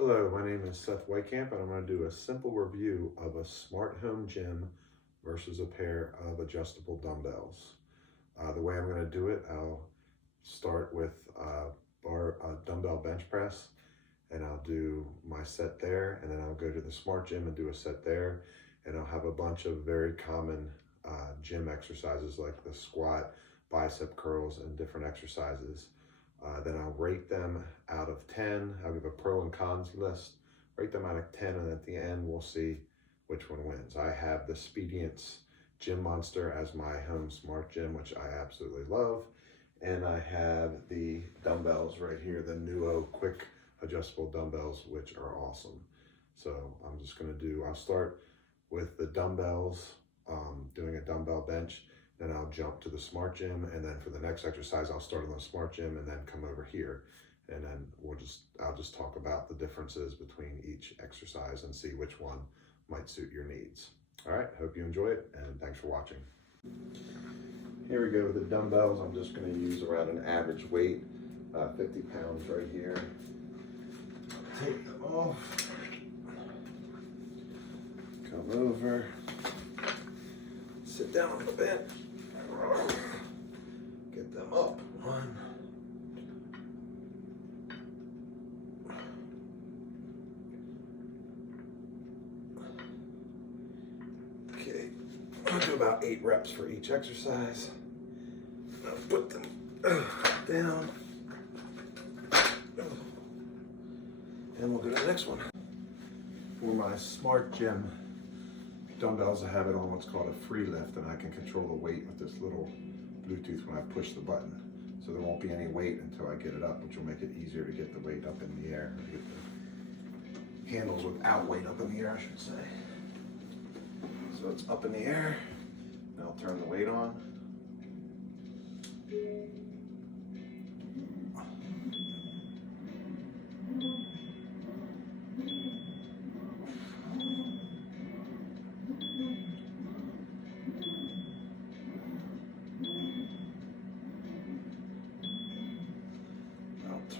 Hello, my name is Seth Whitecamp, and I'm going to do a simple review of a smart home gym versus a pair of adjustable dumbbells. The way I'm going to do it, I'll start with a dumbbell bench press, and I'll do my set there, and then I'll go to the SmartGym and do a set there, and I'll have a bunch of very common gym exercises like the squat, bicep curls, and different exercises. Then I'll rate them out of 10. I'll give a pro and cons list, rate them out of 10, and at the end we'll see which one wins. I have the Speediance Gym Monster as my home smart gym, which I absolutely love. And I have the dumbbells right here, the Nuo quick adjustable dumbbells, which are awesome. So I'm just gonna I'll start with the dumbbells, doing a dumbbell bench. Then I'll jump to the SmartGym, and then for the next exercise, I'll start on the SmartGym and then come over here. And then I'll just talk about the differences between each exercise and see which one might suit your needs. All right, hope you enjoy it, and thanks for watching. Here we go with the dumbbells. I'm just gonna use around an average weight, 50 pounds right here. Take them off, come over, sit down on the bench. Get them up. 1, okay, I'll do about 8 reps for each exercise. I'll put them down, and we'll go to the next one. For my SmartGym dumbbells, I have it on what's called a free lift, and I can control the weight with this little Bluetooth when I push the button. So there won't be any weight until I get it up, which will make it easier to get the weight up in the air, to get the handles without weight up in the air, I should say. So it's up in the air, and I'll turn the weight on.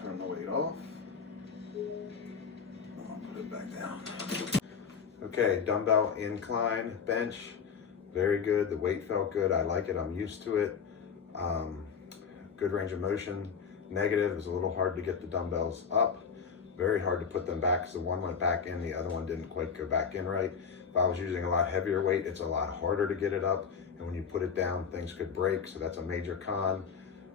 Turn the weight off. I'll put it back down. Okay, dumbbell incline bench, very good. The weight felt good. I like it. I'm used to it. Good range of motion. Negative is a little hard to get the dumbbells up. Very hard to put them back because the one went back in, the other one didn't quite go back in right. If I was using a lot heavier weight, it's a lot harder to get it up. And when you put it down, things could break. So that's a major con.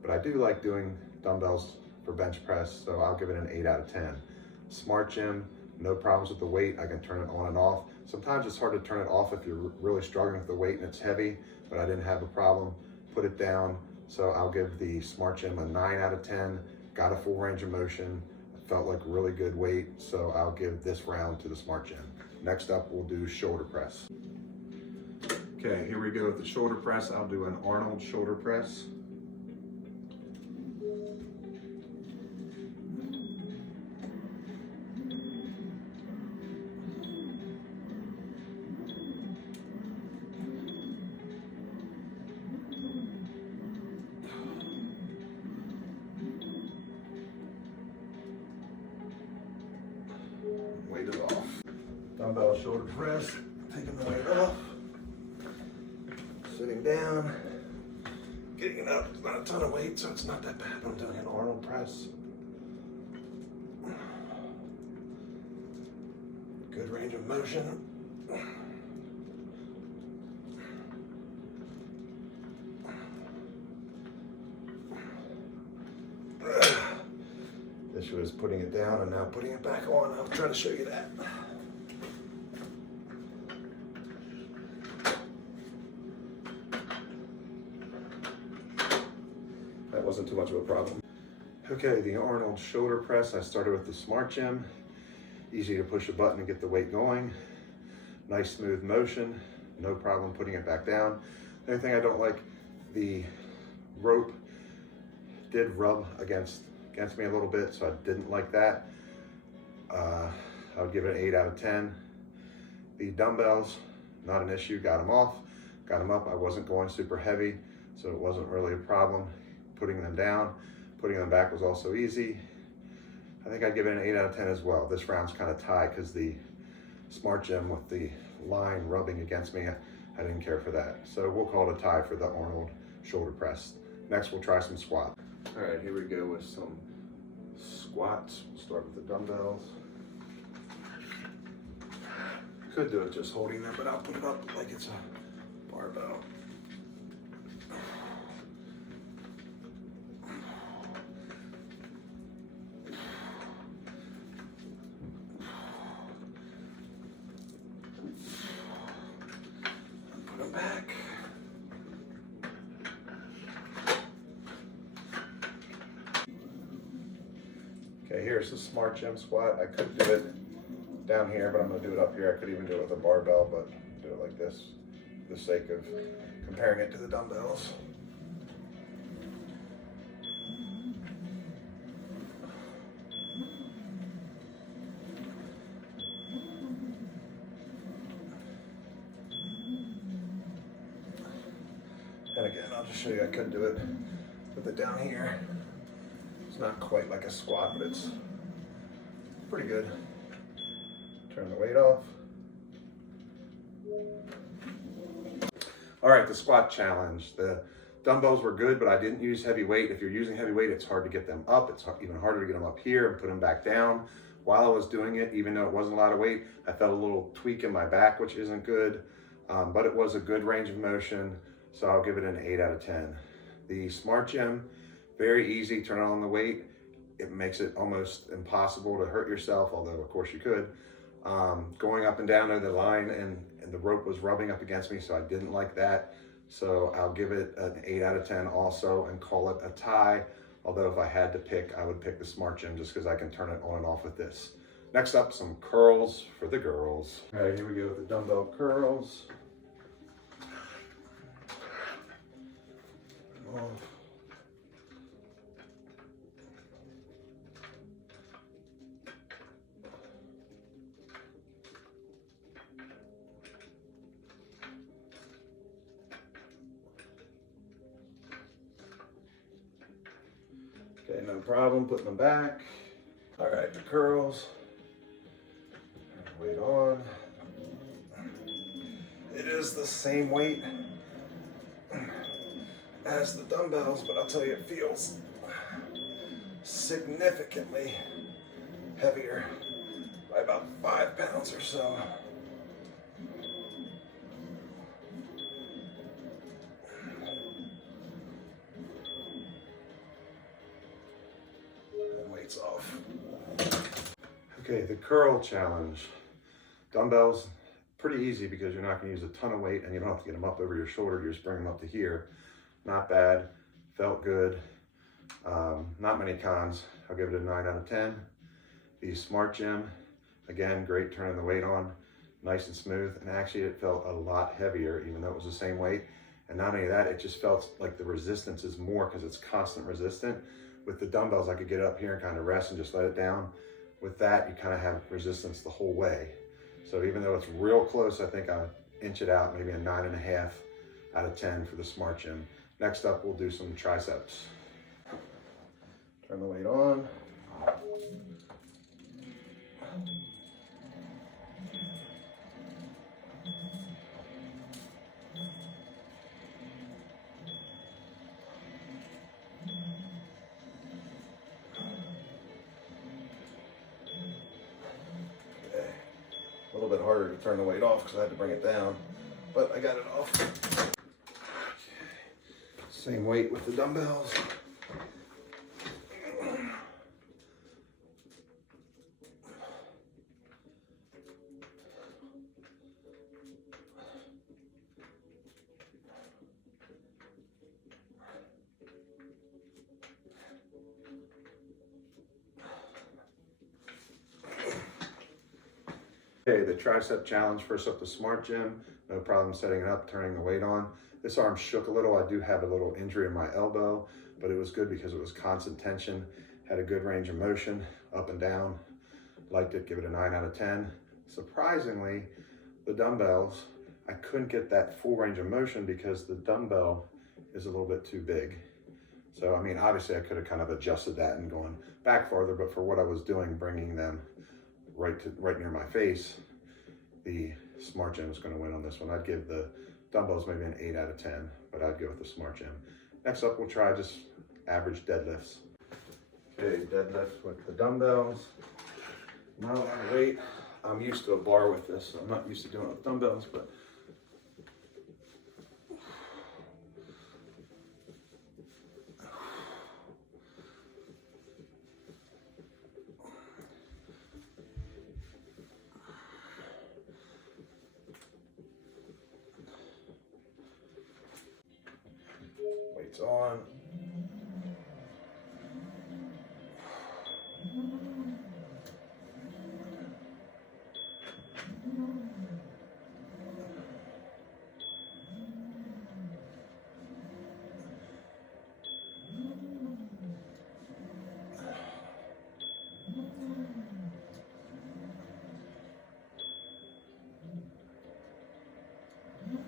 But I do like doing dumbbells for bench press, so I'll give it an 8 out of 10. SmartGym, no problems with the weight. I can turn it on and off. Sometimes it's hard to turn it off if you're really struggling with the weight and it's heavy, but I didn't have a problem. Put it down, so I'll give the SmartGym a 9 out of 10. Got a full range of motion. It felt like really good weight, so I'll give this round to the SmartGym. Next up, we'll do shoulder press. Okay, here we go with the shoulder press. I'll do an Arnold shoulder press. Weight it off. Dumbbell shoulder press, taking the weight off, sitting down, getting it up. It's not a ton of weight, so it's not that bad. I'm doing an Arnold press. Good range of motion. This was putting it down and now putting it back on. I'll try to show you that. That wasn't too much of a problem. Okay, the Arnold shoulder press. I started with the SmartGym. Easy to push a button and get the weight going. Nice smooth motion. No problem putting it back down. The only thing I don't like, the rope did rub against me a little bit, so I didn't like that. I would give it an 8 out of 10. The dumbbells, not an issue, got them off, got them up. I wasn't going super heavy, so it wasn't really a problem. Putting them down, putting them back was also easy. I think I'd give it an 8 out of 10 as well. This round's kind of tied because the SmartGym with the line rubbing against me, I didn't care for that. So we'll call it a tie for the Arnold shoulder press. Next, we'll try some squats. All right, here we go with some squats. We'll start with the dumbbells. Could do it just holding them, but I'll put it up like it's a barbell. Put them back. Okay, here's the SmartGym squat. I could do it down here, but I'm going to do it up here. I could even do it with a barbell, but do it like this for the sake of comparing it to the dumbbells. And again, I'll just show you I could do it with it down here. It's not quite like a squat, but it's pretty good. Turn the weight off. All right, the squat challenge. The dumbbells were good, but I didn't use heavy weight. If you're using heavy weight, it's hard to get them up. It's even harder to get them up here and put them back down. While I was doing it, even though it wasn't a lot of weight, I felt a little tweak in my back, which isn't good, but it was a good range of motion, so I'll give it an 8 out of 10. The SmartGym, very easy, turn on the weight. It makes it almost impossible to hurt yourself, although of course you could. Going up and down the line and the rope was rubbing up against me, so I didn't like that. So I'll give it an 8 out of 10 also and call it a tie. Although if I had to pick, I would pick the SmartGym just because I can turn it on and off with this. Next up, some curls for the girls. All right, here we go with the dumbbell curls. Okay, no problem, putting them back. All right, the curls. Weight on. It is the same weight as the dumbbells, but I'll tell you, it feels significantly heavier by about 5 pounds or so. Weight's off. Okay, the curl challenge. Dumbbells, pretty easy because you're not going to use a ton of weight and you don't have to get them up over your shoulder. You just bring them up to here. Not bad, felt good. Not many cons. I'll give it a 9 out of 10. The SmartGym, again, great turning the weight on, nice and smooth. And actually it felt a lot heavier even though it was the same weight. And not only that, it just felt like the resistance is more because it's constant resistant. With the dumbbells, I could get up here and kind of rest and just let it down. With that, you kind of have resistance the whole way. So even though it's real close, I think I'll inch it out, maybe a 9.5 out of 10 for the SmartGym. Next up, we'll do some triceps. Turn the weight on. A little bit harder to turn the weight off because I had to bring it down, but I got it off. Same weight with the dumbbells. Okay, the tricep challenge, first up the SmartGym. No problem setting it up, turning the weight on. This arm shook a little. I do have a little injury in my elbow, but it was good because it was constant tension. Had a good range of motion, up and down. Liked it, give it a 9 out of 10. Surprisingly, the dumbbells, I couldn't get that full range of motion because the dumbbell is a little bit too big. So, I mean, obviously I could have kind of adjusted that and gone back farther, but for what I was doing, bringing them right near my face, the SmartGym is going to win on this one. I'd give the dumbbells maybe an 8 out of 10, but I'd go with the SmartGym. Next up, we'll try just average deadlifts. Okay, deadlift with the dumbbells. Not a lot of weight. I'm used to a bar with this, so I'm not used to doing it with dumbbells, but weights on.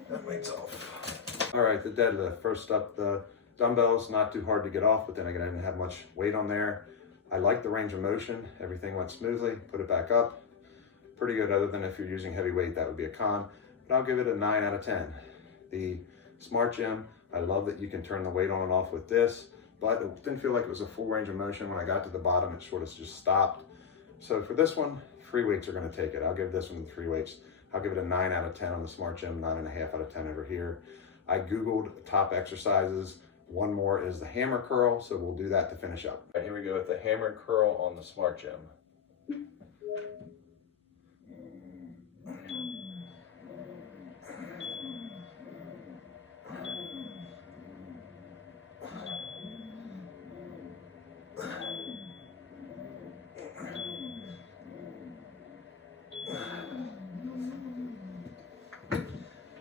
That weight's off. All right, the deadlift. First up, the dumbbells, not too hard to get off, but then again, I didn't have much weight on there. I like the range of motion. Everything went smoothly. Put it back up. Pretty good, other than if you're using heavy weight, that would be a con. But I'll give it a 9 out of 10. The SmartGym, I love that you can turn the weight on and off with this, but it didn't feel like it was a full range of motion. When I got to the bottom, it sort of just stopped. So for this one, free weights are going to take it. I'll give this one the free weights. I'll give it a 9 out of 10 on the SmartGym, 9.5 out of 10 over here. I Googled top exercises. One more is the hammer curl, so we'll do that to finish up. All right, here we go with the hammer curl on the SmartGym.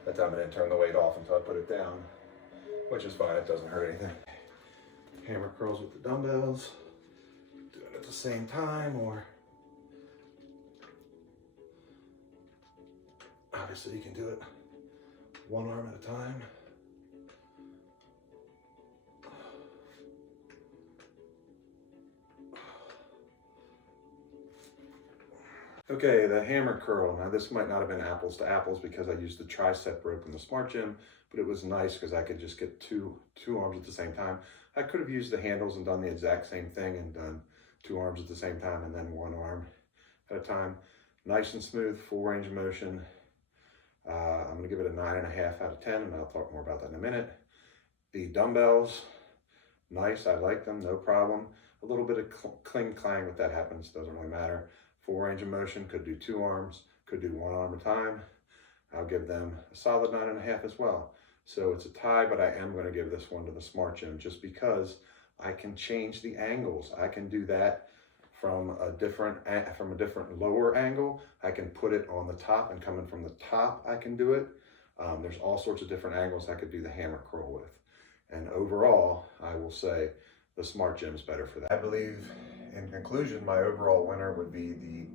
That time I didn't turn the weight off until I put it down, which is fine, it doesn't hurt anything. Hammer curls with the dumbbells, doing it at the same time, or obviously you can do it one arm at a time. Okay, the hammer curl. Now this might not have been apples to apples because I used the tricep rope in the SmartGym, but it was nice because I could just get two arms at the same time. I could have used the handles and done the exact same thing and done 2 arms at the same time and then 1 arm at a time. Nice and smooth, full range of motion. I'm gonna give it a 9.5 out of 10, and I'll talk more about that in a minute. The dumbbells, nice, I like them, no problem. A little bit of cling clang if that happens, doesn't really matter. Full range of motion, could do 2 arms, could do 1 arm at a time. I'll give them a solid 9.5 as well. So it's a tie, but I am going to give this one to the SmartGym just because I can change the angles. I can do that from a different lower angle. I can put it on the top, and coming from the top, I can do it. There's all sorts of different angles I could do the hammer curl with. And overall, I will say the SmartGym is better for that. I believe, in conclusion, my overall winner would be the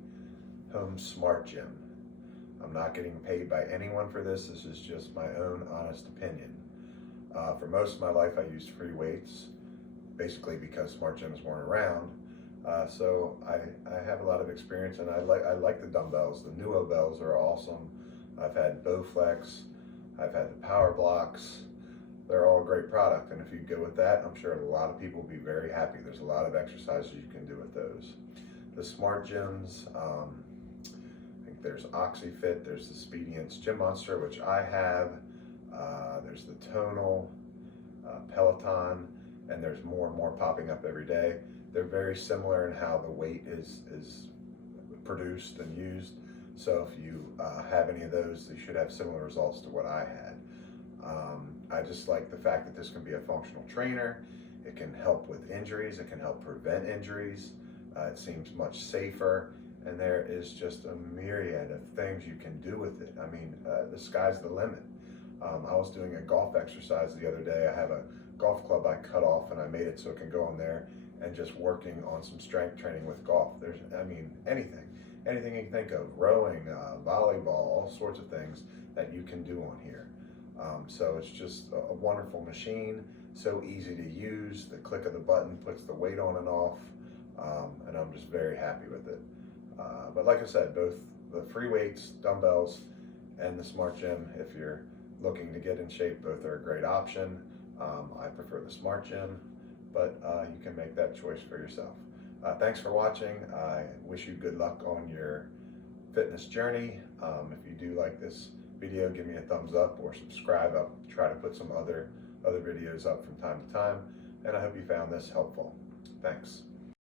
home SmartGym. I'm not getting paid by anyone for this. This is just my own honest opinion. For most of my life, I used free weights, basically because SmartGyms weren't around. So I have a lot of experience, and I like the dumbbells. The Nuobells are awesome. I've had Bowflex. I've had the Power Blocks. They're all a great product, and if you go with that, I'm sure a lot of people will be very happy. There's a lot of exercises you can do with those. The SmartGyms, I think there's OxyFit, there's the Speediance Gym Monster, which I have, there's the Tonal, Peloton, and there's more and more popping up every day. They're very similar in how the weight is produced and used. So if you have any of those, you should have similar results to what I had. I just like the fact that this can be a functional trainer. It can help with injuries. It can help prevent injuries. It seems much safer. And there is just a myriad of things you can do with it. I mean, the sky's the limit. I was doing a golf exercise the other day. I have a golf club I cut off, and I made it so it can go in there, and just working on some strength training with golf. There's, I mean, anything you can think of, rowing, volleyball, all sorts of things that you can do on here. So it's just a wonderful machine. so easy to use. The click of the button puts the weight on and off, and I'm just very happy with it. But like I said, both the free weights, dumbbells, and the SmartGym, if you're looking to get in shape, both are a great option. I prefer the SmartGym, but you can make that choice for yourself. Thanks for watching. I wish you good luck on your fitness journey. If you do like this video, give me a thumbs up or subscribe. I'll try to put some other videos up from time to time, and I hope you found this helpful. Thanks.